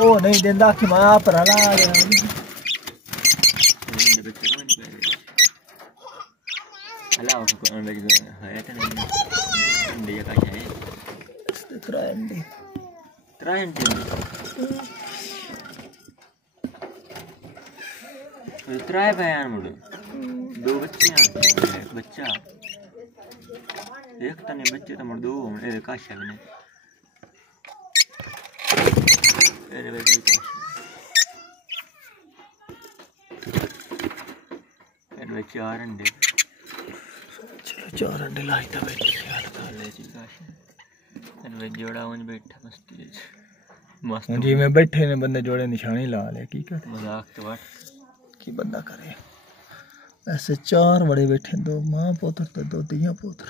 ओ नहीं देंदा कि मैं आप रला त्राय बयान मुड़ दो बच्चियां एक बच्चा एक तने बच्चे तो मुड़ दो ए काशा ने ए बच्चे काशा ए चार अंडे चलो 4 अंडे लाई था बैठी ले जी काशा वे जोड़ा वंज बैठा मस्ती मस्त जी में बैठे ने बंदे जोड़े निशानी ला ले की कर मजाक तो बट की बंदा करे ऐसे 4 बड़े बैठे 2 मां पुत्र तो 2 दियां पुत्र